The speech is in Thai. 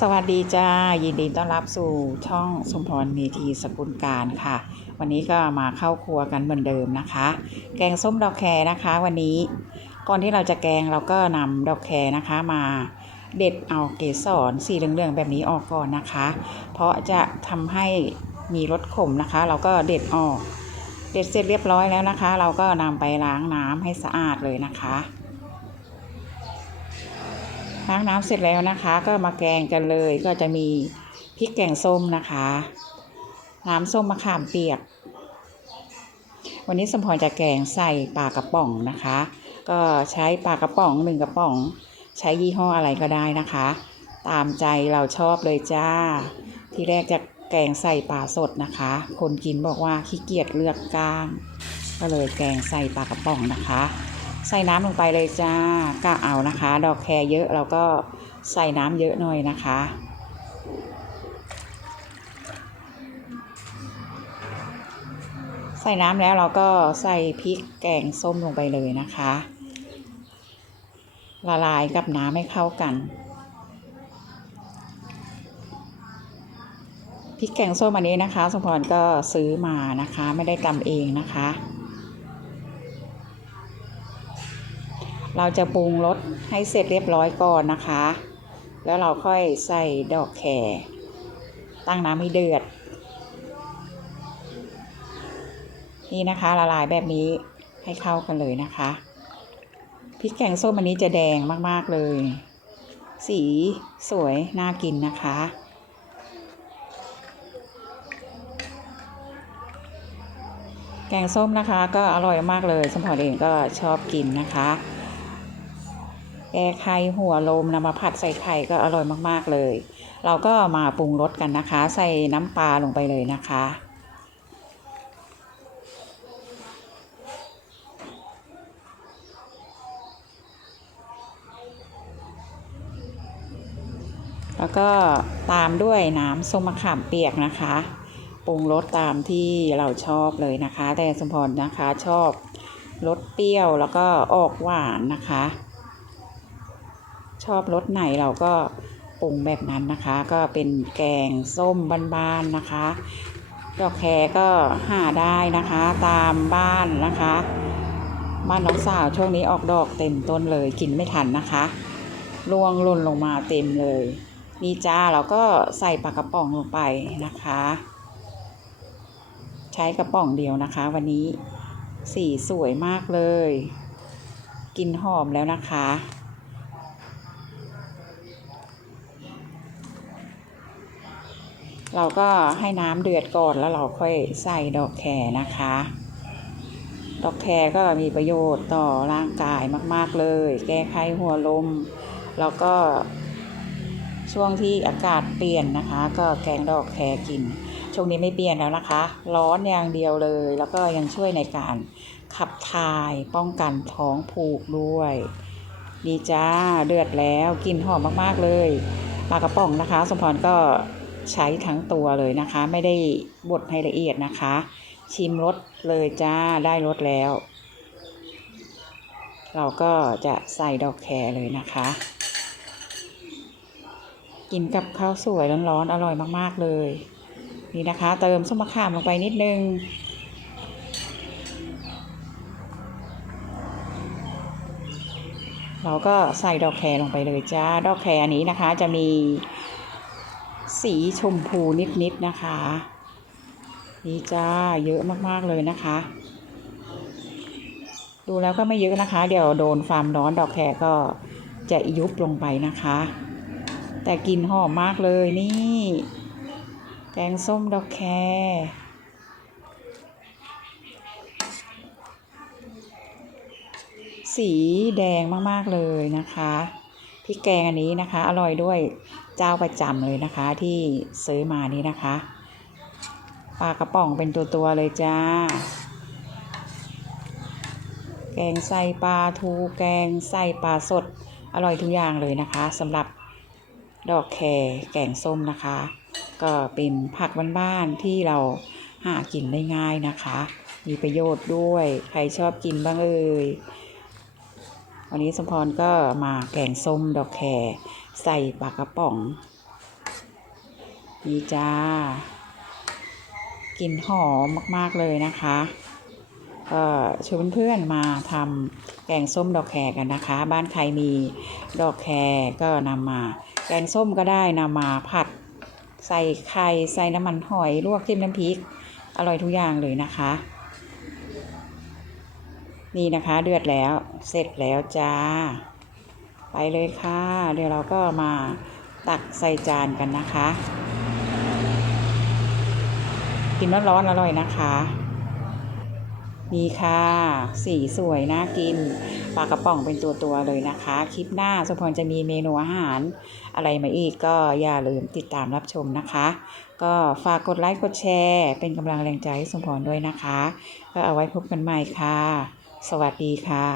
สวัสดีจ้า ยินดีต้อนรับสู่ช่องสมพรเมธีสกุลการค่ะ วันนี้ก็มาเข้าครัวกันเหมือนเดิมนะคะ แกงส้มดอกแครนะคะ วันนี้ก่อนที่เราจะแกงเราก็นำดอกแครนะคะมาเด็ดเอาเกสรสีเหลืองๆแบบนี้ออกก่อนนะคะ เพราะจะทำให้มีรสขมนะคะ เราก็เด็ดออก เด็ดเสร็จเรียบร้อยแล้วนะคะ เราก็นำไปล้างน้ำให้สะอาดเลยนะคะ ล้างน้ำเสร็จแล้วนะคะ ก็มาแกงกันเลย ก็จะมีพริกแกงส้มนะคะ น้ำส้มมะขามเปียก วันนี้สมพรจะแกงใส่ปลากระป๋องนะคะ ก็ใช้ปลากระป๋องหนึ่งกระป๋อง ใช้ยี่ห้ออะไรก็ได้นะคะ ตามใจเราชอบเลยจ้า ที่แรกจะแกงใส่ปลาสดนะคะ คนกินบอกว่าขี้เกียจเลือกก้าง ก็เลยแกงใส่ปลากระป๋องนะคะ ใส่น้ำลงไปเลยจ้ากะเอานะคะ ดอกแครเยอะเราก็ใส่น้ำเยอะหน่อยนะคะ ใส่น้ำแล้วเราก็ใส่พริกแกงส้มลงไปเลยนะคะ ละลายกับน้ำให้เข้ากันพริกแกงส้มอันนี้นะคะสมพรก็ซื้อมานะคะ ไม่ได้ตำเองนะคะ เราจะปรุงรสให้เสร็จเรียบร้อยก่อนนะคะ แล้วเราค่อยใส่ดอกแครตั้งน้ำให้เดือด นี่นะคะละลายแบบนี้ให้เข้ากันเลยนะคะพริกแกงส้มอันนี้จะแดงมากๆเลย สีสวย น่ากินนะคะ แกงส้มนะคะก็อร่อยมากเลยสมพรเองก็ชอบกินนะคะ กงไข่หัวลมนำมาผัดใส่ไข่ก็อร่อยมากๆเลย เราก็มาปรุงรสกันนะคะ ใส่น้ำปลาลงไปเลยนะคะ แล้วก็ตามด้วยน้ำส้มมะขามเปียกนะคะปรุงรสตามที่เราชอบเลยนะคะ แต่สมพรนะคะชอบรสเปรี้ยวแล้วก็ออกหวานนะคะ ชอบรสไหนเราก็ปรุงแบบนั้นนะคะ ก็เป็นแกงส้มบ้านๆนะคะ ดอกแครก็หาได้นะคะตามบ้านนะคะ บ้านน้องสาวช่วงนี้ออกดอกเต็มต้นเลยกินไม่ทันนะคะร่วงหล่นลงมาเต็มเลย นี่จ้าเราก็ใส่ปากกระป๋องลงไปนะคะ ใช้กระป๋องเดียวนะคะ วันนี้สีสวยมากเลยกลินหอมแล้วนะคะ เราก็ให้น้ำเดือดก่อนแล้วเราค่อยใส่ดอกแครนะคะ ดอกแครก็มีประโยชน์ต่อร่างกายมาก ๆเลย แก้ไขหัวลม แล้วก็ช่วงที่อากาศเปลี่ยนนะคะ ก็แกงดอกแครกิน ช่วงนี้ไม่เปลี่ยนแล้วนะคะ ร้อนอย่างเดียวเลย แล้วก็ยังช่วยในการขับถ่ายป้องกันท้องผูกด้วยนี่จ้าเดือดแล้วกลิ่นหอมมาก ๆ เลยปลากระป๋องนะคะ สมพรก็ ใช้ทั้งตัวเลยนะคะ ไม่ได้บดให้ละเอียดนะคะ ชิมรสเลยจ้าได้รสแล้ว เราก็จะใส่ดอกแครเลยนะคะ กินกับข้าวสวยร้อนๆอร่อยมากๆเลย นี่นะคะ เติมส้มมะขามลงไปนิดนึงเราก็ใส่ดอกแครลงไปเลยจ้า ดอกแครนี้นะคะจะมี สีชมพูนิดๆนะคะ นี่จ้าเยอะมากๆเลยนะคะ ดูแล้วก็ไม่เยอะนะคะ เดี๋ยวโดนความร้อนดอกแครก็จะยุบลงไปนะคะ แต่กลิ่นหอมมากเลยนี่แกงส้มดอกแครสีแดงมาก ๆ เลยนะคะ พริกแกงอันนี้นะคะ อร่อยด้วยเจ้าประจำเลยนะคะ ที่ซื้อมานี้นะคะปลากระป๋องเป็นตัว ๆ เลยจ้า แกงใส่ปลาทูแกงใส่ปลาสด อร่อยทุกอย่างเลยนะคะสำหรับดอกแครแกงส้มนะคะ ก็เป็นผักบ้านๆที่เราหากินได้ง่ายนะคะ มีประโยชน์ด้วย ใครชอบกินบ้างเอ่ย วันนี้สมพรก็มาแกงส้มดอกแครใส่ปากกระป๋อง นี่จ้ากลิ่นหอมมาก ๆ เลยนะคะก็ชวนเพื่อนมาทำแกงส้มดอกแครกันนะคะ บ้านใครมีดอกแครก็นำมา แกงส้มก็ได้นำมาผัด ใส่ไข่ใส่น้ำมันหอยลวกจิ้มน้ำพริก อร่อยทุกอย่างเลยนะคะ นี่นะคะเดือดแล้วเสร็จแล้วจ้า ไปเลยค่ะ เดี๋ยวเราก็มาตักใส่จานกันนะคะ กินร้อนๆอร่อยนะคะ นี่ค่ะ สีสวยน่ากินปลากระป๋องเป็นตัวตัวๆเลยนะคะ คลิปหน้าสมพรจะมีเมนูอาหาร อะไรมาอีกก็อย่าลืมติดตามรับชมนะคะ ก็ฝากกดไลค์กดแชร์ เป็นกำลังแรงใจให้สมพรด้วยนะคะ ก็เอาไว้พบกันใหม่ค่ะ สวัสดีค่ะ